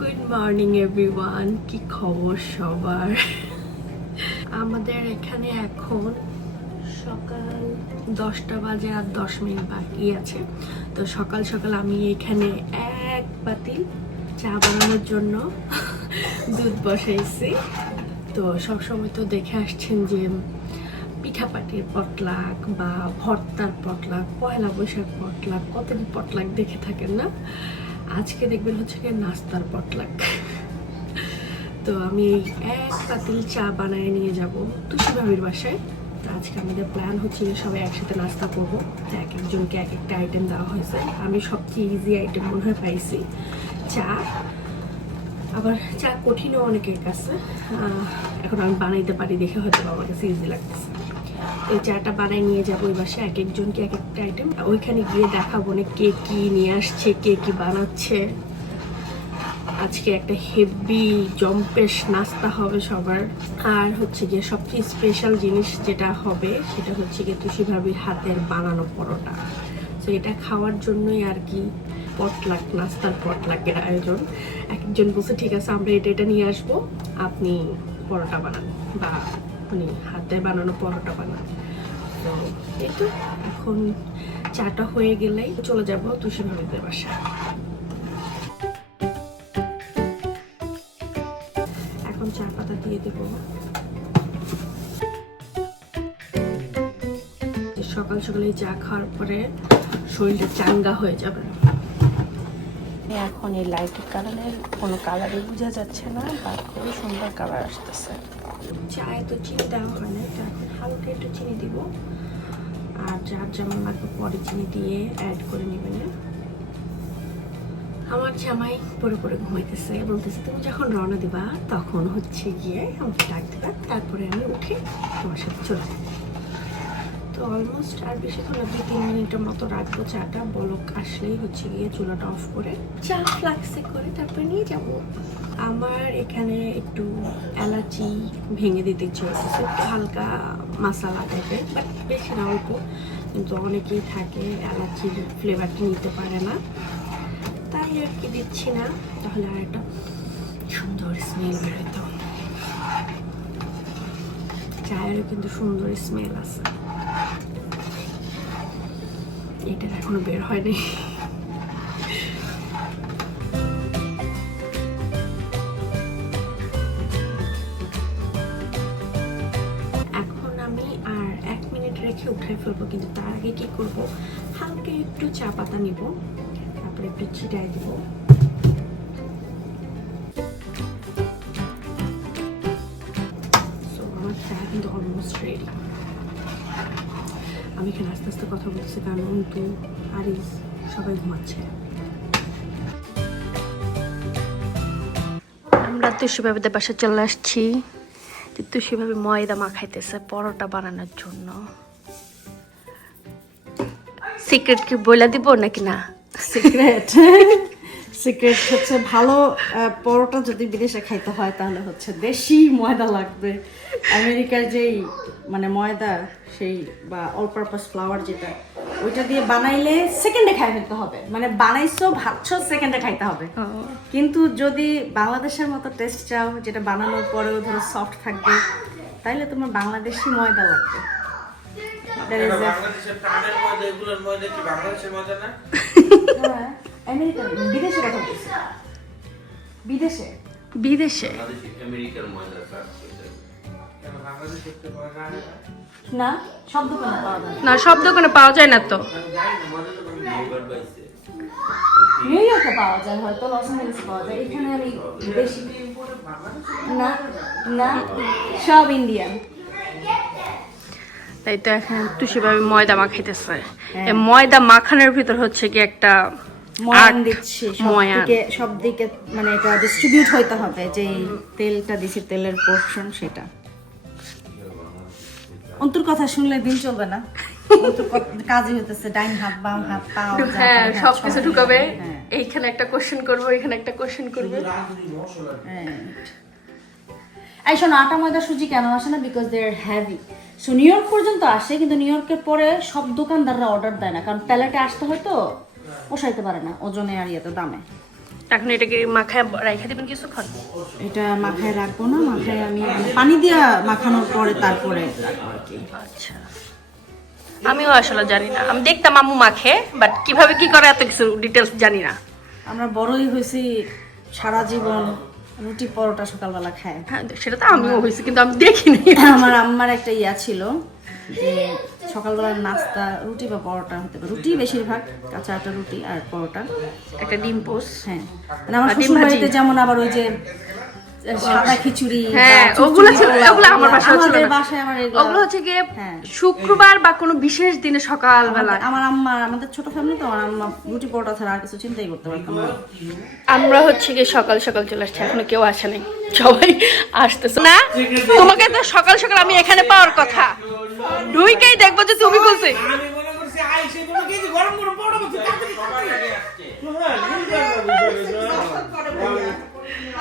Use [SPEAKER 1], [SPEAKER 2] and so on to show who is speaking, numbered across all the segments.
[SPEAKER 1] Good morning everyone কি খবর সবার? আমাদের এখানে এখন সকাল দশটা বাজে আর দশ মিনিট বাকি আছে। তো সকাল সকাল আমি এখানে এক পাতিল চা বানানোর জন্য দুধ বসাইছি। তো সবসময় তো দেখে আসছেন যে পিঠাপাটির পটলাক বা ভর্তার পটলাক, পয়লা বৈশাখ পটলাক কত পটলাক দেখে থাকেন না? আজকে দেখবেন হচ্ছে কি নাস্তার পটলাক তো আমি এই এক পাতিল চা বানায় নিয়ে যাব তুষি ভাবির বাসায়। তো আজকে আমাদের প্ল্যান হচ্ছে যে সবাই একসাথে নাস্তা করব। এক একজনকে এক একটা আইটেম দেওয়া হয়েছে। আমি সবচেয়ে ইজি আইটেম মনে হয় পাইছি চা। আবার চা কঠিনও অনেকের কাছে। এখন আমি বানাইতে পারি দেখে হয়তো আমার কাছে ইজি লাগতেছে। এই চাটা বানাই নিয়ে যাব ওই বাসায়, এক একজনকে এক একটা আইটেম ওইখানে গিয়ে দেখাবো না কে কি নিয়ে আসছে, কে কি বানাচ্ছে। আজকে একটা হেভি জম্পেশ নাস্তা হবে সবার। আর হচ্ছে গিয়ে সবচেয়ে স্পেশাল জিনিস যেটা হবে, সেটা হচ্ছে গিয়ে তুষি ভাবির হাতের বানানো পরোটা। তো এটা খাওয়ার জন্যই আর কি পটলাক নাস্তার পটলাকের আয়োজন। এক একজন বলছে, ঠিক আছে, আমরা এটা এটা নিয়ে আসব। আপনি পরোটা বানান বা উনি হাতে বানানো পরোটা বানান তো এই তো, এখন চাটা হয়ে গেলেই চলে যাব তুষি ভাবিদের বাসায়। এখন চা পাতা দিয়ে দেব। সকাল সকালে চা খাওয়ার পরে শরীরটা চাঙ্গা হয়ে যাবে। এখন এই লাইটের কারণে কোনো কালারই বোঝা যাচ্ছে না আর খুবই সুন্দর কালার আসতেছে। চায়ে তো চিনি দেওয়া হয় না, এটা এখন হালকা একটু চিনি দিব। আর যার যেমন লাগবে পরে চিনি দিয়ে অ্যাড করে নেবেন। আমার জামাই পরে পরে ঘুমাইতেছে, বলতেছে, তুমি যখন রওনা দিবা, তখন হচ্ছে গিয়ে আমাকে ডাক দেবা, তারপরে আমি উঠে তোমার সাথে চলে যাব তো অলমোস্ট আর বেশিক্ষণ না দুই তিন মিনিটের মতো রাখব চাটা, বলক আসলেই হচ্ছে গিয়ে চুলাটা অফ করে চা ফ্লাক্সে করে তারপরে নিয়ে যাব। আমার এখানে একটু এলাচি ভেঙে দিতে ইচ্ছে হচ্ছে একটু হালকা মশলা টাইপের বাট বেশি না, অল্প। কিন্তু অনেকেই থাকে এলাচির ফ্লেভারটা নিতে পারে না। তাই আর কি দিচ্ছি না, তাহলে আর একটা সুন্দর স্মেল বেরোতো চায়েরও কিন্তু সুন্দর স্মেল আছে। এটা এখনও বের হয়নি। এখন আমি আর এক মিনিট রেখে উঠাই ফেলব, কিন্তু তার আগে কি করব? হালকা একটু চা পাতা নিব, তারপরে একটু ছিটাই দিব। এখানে আস্তে আস্তে কথা বলতেছে কারণ অন্তু আরিস সবাই ঘুমাচ্ছে। আমরা সেভাবে বাসা চলে আসছি। তুষিভাবি ময়দা মাখাইতেছে পরোটা বানানোর জন্য। সিক্রেট কি বলে দিব নাকি না?
[SPEAKER 2] সিক্রেট সিক্রেট হচ্ছে ভালো পরোটা যদি বিদেশে খাইতে হয় তাহলে হচ্ছে দেশি ময়দা লাগবে। আমেরিকার যেই মানে ময়দা সেই বা অল পারপাস ফ্লাওয়ার যেটা ওইটা দিয়ে বানাইলে সেকেন্ডে খাই ফেলতে হবে। মানে বানাইছো ভাবছ সেকেন্ডে খাইতে হবে। কিন্তু যদি বাংলাদেশের মতো টেস্ট চাও যেটা বানানোর পরেও ধরো সফট থাকবে তাইলে তোমার বাংলাদেশি ময়দা লাগবে। That is a-
[SPEAKER 3] বাংলাদেশের ময়দা এগুলোর ময়দা কি বাংলাদেশের ময়দা না?
[SPEAKER 2] হ্যাঁ, আমেরিকান বিদেশে কথা বলছি। বিদেশে।
[SPEAKER 1] বিদেশে।
[SPEAKER 3] না
[SPEAKER 2] সব দোকানে পাওয়া যায়
[SPEAKER 1] না। সব দোকানে পাওয়া যায় না তো।
[SPEAKER 2] নিউ ইয়র্কে পাওয়া যায় হয়তো লস অ্যাঞ্জেলেসে পাওয়া যায়। এখানে আমি বেশি না না সব ইন্ডিয়ান
[SPEAKER 1] তাই তো এখন তুষিভাবে ময়দা মাখাইতেছে। এই ময়দা মাখানোর ভিতর হচ্ছে কি একটা
[SPEAKER 2] ময়ান
[SPEAKER 1] art,
[SPEAKER 2] দিচ্ছি সব
[SPEAKER 1] ময়ান।
[SPEAKER 2] দিকে সব দিকে মানে এটা ডিস্ট্রিবিউট হইতে হবে যে তেলটা দিছি তেলের পোর্শন সেটা। অন্তর কথা শুনলে দিন চলবে না। কাজই হইতেছে ডাইন হাত বাম হাত পা
[SPEAKER 1] হ্যাঁ সব কিছু ঢুকাবে।
[SPEAKER 2] হ্যাঁ।
[SPEAKER 1] এইখানে একটা কোশ্চেন করব এখানে একটা কোশ্চেন করবে।
[SPEAKER 2] হ্যাঁ। এই শোনো আটা ময়দা সুজি কেন আসে না? Because they are heavy so New York পর্যন্ত আসে কিন্তু নিউ ইয়র্কের পরে সব দোকানদাররা অর্ডার দেয় না। কারণ প্যালেটে আসতে হয় তো। পোষাইতে পারে না ওজনে আর ইয়েতে দামে।
[SPEAKER 1] এখন এটাকে মাখায় রাইখা দিবেন কিছুক্ষণ?
[SPEAKER 2] এটা মাখায় রাখব না মাখায় আমি পানি দিয়া মাখানোর পরে তারপরে রাখব আর কি।
[SPEAKER 1] আচ্ছা। আমিও আসলে জানি না। আমি দেখতাম আম্মু মাখে বাট কীভাবে কি করে এত কিছু ডিটেলস জানি না।
[SPEAKER 2] আমরা বড়ই হয়েছি সারা জীবন রুটি পরোটা সকালবেলা খায়।
[SPEAKER 1] হ্যাঁ সেটা তো আমিও হয়েছি কিন্তু আমি দেখিনি।
[SPEAKER 2] আমার আম্মার একটা ইয়া ছিল যে সকালবেলার নাস্তা রুটি বা পরোটা হতে পারে। রুটি বেশিরভাগ কাঁচা আটা রুটি আর পরোটা।
[SPEAKER 1] একটা ডিম পোস
[SPEAKER 2] হ্যাঁ। মানে আমার শ্বশুর বাড়িতে যেমন আবার ওই যে সাদা খিচুড়ি
[SPEAKER 1] হ্যাঁ, ওগুলো ওগুলো আমার বাসায় ছিল
[SPEAKER 2] আমাদের
[SPEAKER 1] না।
[SPEAKER 2] বাসায় আবার এগুলো
[SPEAKER 1] ওগুলো হচ্ছে গিয়ে
[SPEAKER 2] হ্যাঁ।
[SPEAKER 1] শুক্রবার বা কোনো বিশেষ দিনে সকালবেলা।
[SPEAKER 2] আমার আম্মা আমাদের ছোট ফ্যামিলি তো আমার আম্মা রুটি পরোটা ছাড়া আর কিছু চিন্তাই করতে পারতাম না।
[SPEAKER 1] আমরা হচ্ছে গিয়ে সকাল সকাল চলে আসছি এখনও কেউ আসে নাই। সবাই আসতেছে। না তোমাকে তো সকাল সকাল আমি এখানে পাওয়ার কথা। ঢুইকেই দেখব যে তুমি বলছে।
[SPEAKER 3] গরম গরম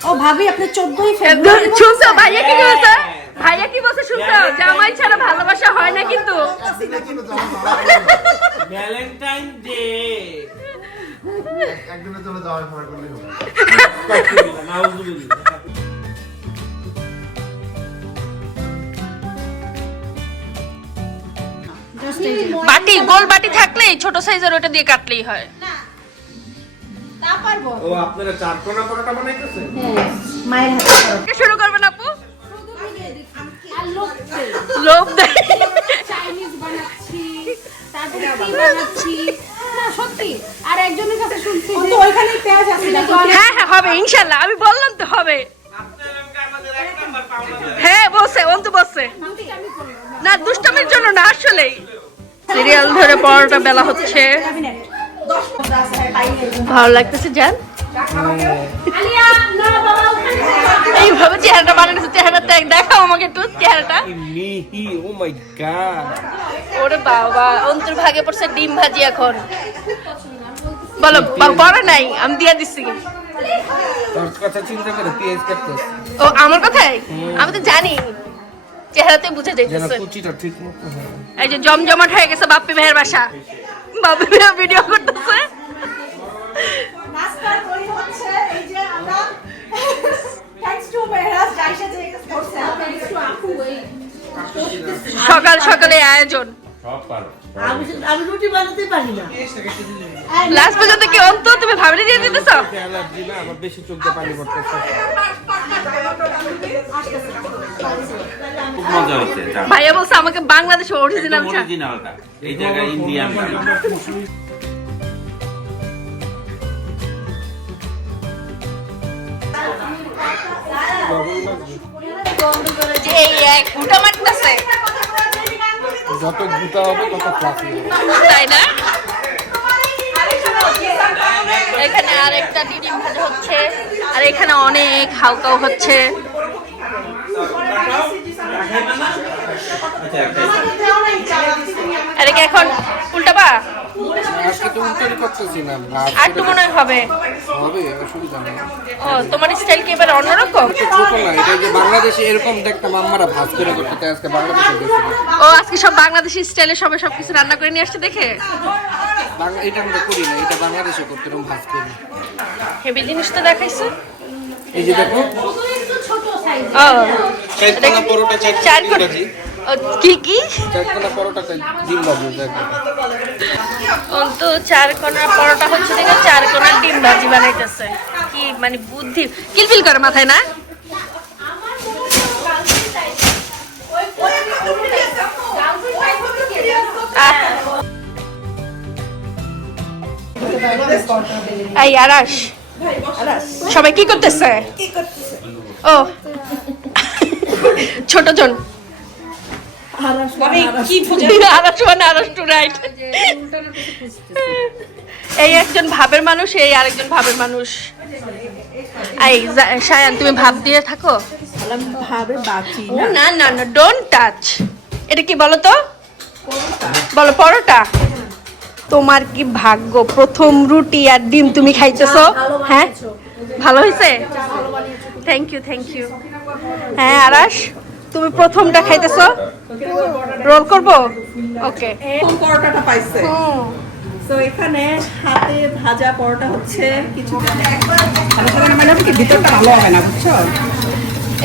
[SPEAKER 2] ও ভাবি আপনি
[SPEAKER 1] একদম শুনছো ভাইয়া কি বলছে? ভাইয়া কি বলছে শুনছো? জামাই ছাড়া ভালোবাসা হয় না কিন্তু
[SPEAKER 3] ভ্যালেন্টাইন ডে
[SPEAKER 4] একদিনের জন্য হবে।
[SPEAKER 1] বাটি গোল বাটি থাকলেই ছোট সাইজের ওটা দিয়ে কাটলেই হয়।
[SPEAKER 3] ও আপনারা চার কোনা পরোটা বানাইতেছেন?
[SPEAKER 2] মায়ের হাতে
[SPEAKER 1] কে শুরু করবেন আপু? লোভ দেয়।
[SPEAKER 5] চাইনিজ বানাচ্ছি তারপরে কি বানাচ্ছি। সত্যি আর একজনের কাছে শুনছি যে
[SPEAKER 2] ওইখানে পেঁয়াজ আছে
[SPEAKER 1] হ্যাঁ হ্যাঁ হবে ইনশাল্লাহ আমি বললাম তো হবে। হ্যাঁ বসে অন্তু বসে। না। দুষ্টামির জন্য না আসলেই। সিরিয়াল ধরে পরোটা বেলা হচ্ছে। ভালো লাগতেছে জান?
[SPEAKER 5] আলিয়া না বাবা ওখানে
[SPEAKER 1] এইভাবে চেহারাটা বানিয়েছে চেহারাটা দেখাও আমাকে একটু চেহারাটা।
[SPEAKER 3] ও মাই গড
[SPEAKER 1] ওরে বাবা অন্তর ভাগে পড়ছে ডিম ভাজি এখন। বলো নাই আমি দিয়ে দিচ্ছি।
[SPEAKER 3] তোর কথা চিন্তা করে পেঁয়াজ কাটতেছ
[SPEAKER 1] ও আমার কথাই? আমি তো জানি। চেহারাতে বুঝে
[SPEAKER 3] যেন
[SPEAKER 1] যাইতেছে।
[SPEAKER 3] কুচিটা ঠিক মতো
[SPEAKER 1] এই যে জমজমাট হয়ে গেছে বাপ্পি ভাইয়ের বাসা। বাপ্পি ভাইয়া ভিডিও করতেছে।
[SPEAKER 2] নাস্তার পরে হচ্ছে এই যে আমরা থ্যাঙ্কস টু মেহরাজ জাইসা যে করছে
[SPEAKER 5] একটু আপু এই
[SPEAKER 1] সকাল সকালে আয়োজন।
[SPEAKER 3] সব
[SPEAKER 2] আমি রুটি বানাতে পারি না।
[SPEAKER 1] লাস্ট পর্যন্ত কি অন্ত? তুমি ভাবলে দিয়ে দিতেছ?
[SPEAKER 3] অ্যালার্জি না আমার বেশি চোখ দিয়ে পানি পড়তেছে
[SPEAKER 6] খুব মজা হচ্ছে চা।
[SPEAKER 1] ভাইয়া বলছে আমাকে বাংলাদেশে অরিজিনাল
[SPEAKER 6] একদম
[SPEAKER 1] চা।
[SPEAKER 6] এই জায়গায় ইন্ডিয়ান
[SPEAKER 1] এই এক মারতেছে।
[SPEAKER 3] যত গুটা হবে তত হবে।
[SPEAKER 1] তাই না? এখানে আরেকটা ডিম ভাজা হচ্ছে আর এখানে অনেক হাউকাও হচ্ছে। আর এখন? উল্টাবা
[SPEAKER 3] আজকে তো উল্টারি করতেছি না ভাত
[SPEAKER 1] আর একটু মনে হবে।
[SPEAKER 3] হবে অসুবিধা নেই।
[SPEAKER 1] ও তোমার স্টাইল কি এবার অন্যরকম?
[SPEAKER 3] ছোট না এটা যে বাংলাদেশে এরকম দেখতাম আম্মারা ভাত করে করতে তাই আজকে বাংলাদেশে
[SPEAKER 1] ও আজকে সব বাংলাদেশি স্টাইলে সবাই সবকিছু রান্না করে নিয়ে আসছে দেখে?
[SPEAKER 3] বাংলা এটা আমরা করি না এটা বাংলাদেশে করতে এরকম ভাত করি
[SPEAKER 1] হেভি জিনিস তো দেখাইছে।
[SPEAKER 3] এই যে দেখো।
[SPEAKER 1] ও
[SPEAKER 3] চারকোনা পরোটা
[SPEAKER 1] কি
[SPEAKER 3] পরোটা ডিম ভাজি দেখো।
[SPEAKER 1] অন্ত চার কোনার পরোটা হচ্ছে দেখে চার কোনার ডিম ভাজি বানাইতেছে। কি মানে বুদ্ধি। কিলফিল করে মাথায় না। এই আরাস। সবাই কি করতেছে? ও। ছোট জন। আরাস মানে আরাস টু রাইট এই একজন ভাবের মানুষ এই আরেকজন ভাবের মানুষ। এই সায়ান তুমি ভাব দিয়ে থাকো। ও না। না না ডোন্ট টাচ এটা কি বলো তো? বলো পরোটা। তোমার কি ভাগ্য? প্রথম রুটি আর ডিম তুমি খাইতেছো? হ্যাঁ? ভালো হয়েছে? থ্যাংক ইউ থ্যাংক ইউ হ্যাঁ আরাস? তুমি প্রথমটা খাইতেছো? রোল করব? ওকে
[SPEAKER 2] পরোটাটা পাইছে। তো এখানে হাতে ভাজা পরোটা হচ্ছে কিছু কি ভিতরটা ভালো হবে না বুঝছ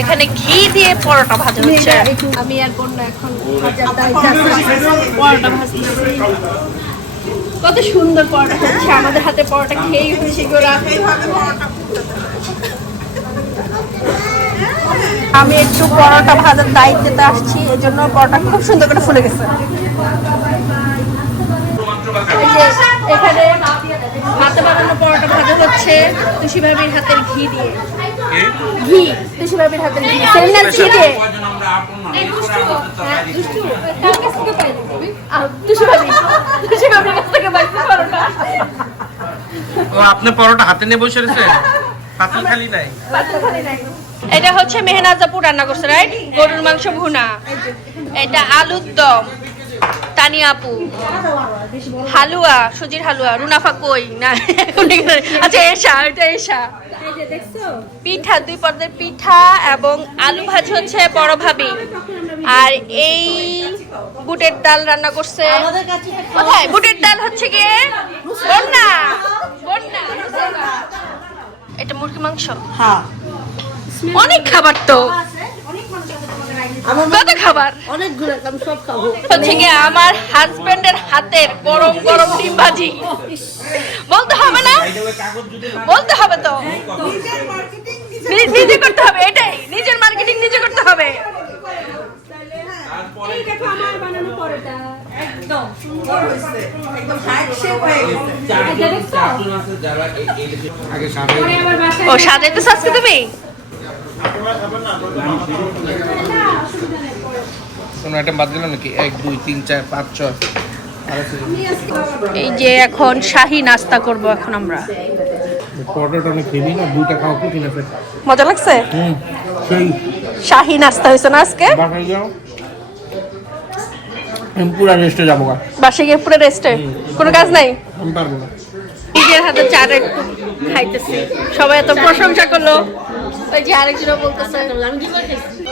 [SPEAKER 1] এখানে ঘি দিয়ে পরোটা ভাজা হচ্ছে। আমি আর এখন পরোটা ভাজতেছি কত সুন্দর পরোটা হচ্ছে। আমাদের হাতে পরোটা খেয়েই খুশি গোরা। আমি একটু পরোটা ভাজার দায়িত্বে আসছি এই জন্য পরোটা খুব সুন্দর করে ফুলে গেছে। এখানে হাতে বানানো পরোটা ভাজা হচ্ছে তুষি ভাবির হাতের ঘি দিয়ে। ঘি তুষি ভাবির হাতের ঘি। সেমিনার ঘি দিয়ে? হ্যাঁ, তুষি ভাবি, তুষি ভাবির কাছ থেকে পাইছি পরোটা।
[SPEAKER 3] ও আপনি পরোটা হাতে নিয়ে বসে রয়েছেন? পাতিল খালি নাই।
[SPEAKER 1] এটা হচ্ছে মেহনাজাপু রান্না করছে রাইট গরুর মাংস ভুনা। এটা আলুর দম তানিয়া আপু হালুয়া সুজির হালুয়া রুনাফা কই? না আচ্ছা এসা এটা এসা। পিঠা দুই পদের পিঠা এবং আলু ভাজি হচ্ছে বড় ভাবি। আর এই বুটের ডাল রান্না করছে। কোথায়? বুটের ডাল হচ্ছে গিয়ে মাংস?
[SPEAKER 2] হ্যাঁ।
[SPEAKER 1] অনেক খাবার তো। কত খাবার? হচ্ছে কি আমার হাজবেন্ডের হাতের গরম গরম ডিম ভাজি। বলতে হবে না? বলতে হবে তো। নিজে করতে হবে এটাই। নিজের মার্কেটিং নিজে করতে হবে। ও সাজাইতে তুমি?
[SPEAKER 3] কোনো একটা বাদ দিল নাকি? এক দুই তিন চার পাঁচ ছয়।
[SPEAKER 1] এই যে এখন শাহী নাস্তা করব এখন আমরা।
[SPEAKER 3] পরোটাটা অনেক হেভি না দুইটা খাওয়া কঠিন আছে।
[SPEAKER 1] মজা লাগছে?
[SPEAKER 3] হুম সেই।
[SPEAKER 1] শাহী নাস্তা হয়েছে না আজকে?
[SPEAKER 3] বাসায় যাও। আমি পুরা রেস্টে যাব গা।
[SPEAKER 1] বাসে গিয়ে পুরো রেস্টে কোনো কাজ নাই?
[SPEAKER 3] আমি পারব না।
[SPEAKER 1] নিজের হাতে চার খাইতেছি। সবাই এত প্রশংসা করল। ওই যে আরেকজন বলতেছে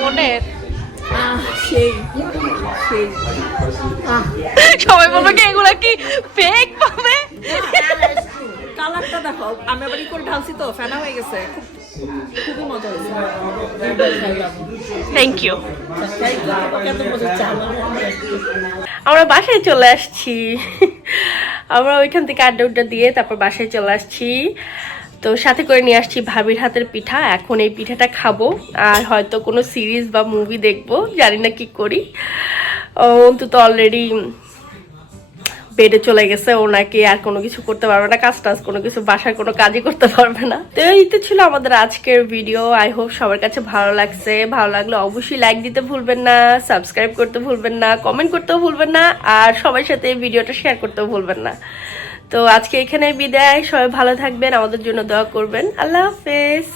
[SPEAKER 1] মনের সবাই বলবে কি এগুলা কি ফেক পাবে?
[SPEAKER 2] কালারটা দেখো, আমি আবার ঢালছি তো, ফেনা হয়ে গেছে। খুবই মজা হয়েছে।
[SPEAKER 1] থ্যাংক ইউ আমরা বাসায় চলে আসছি। আমরা ওইখান থেকে আড্ডা উড্ডা দিয়ে তারপর বাসায় চলে আসছি। তো সাথে করে নিয়ে আসছি ভাবির হাতের পিঠা। এখন এই পিঠাটা খাব। আর হয়তো কোনো সিরিজ বা মুভি দেখব। জানি না কি করি। অন্তত অলরেডি বেডে চলে গেছে, ও নাকি আর কোনো কিছু করতে পারবে না, কাজ টাজ, কোনো কিছু বাসার কোনো কাজই করতে পারবে না। তো এই তো ছিল আমাদের আজকের ভিডিও আই হোপ সবার কাছে ভালো লাগছে। ভালো লাগলে অবশ্যই লাইক দিতে ভুলবেন না সাবস্ক্রাইব করতে ভুলবেন না কমেন্ট করতেও ভুলবেন না, আর সবার সাথে এই ভিডিওটা শেয়ার করতেও ভুলবেন না। তো আজকে এখানে বিদায়, সবাই ভালো থাকবেন, আমাদের জন্য দোয়া করবেন। আল্লাহ হাফেজ।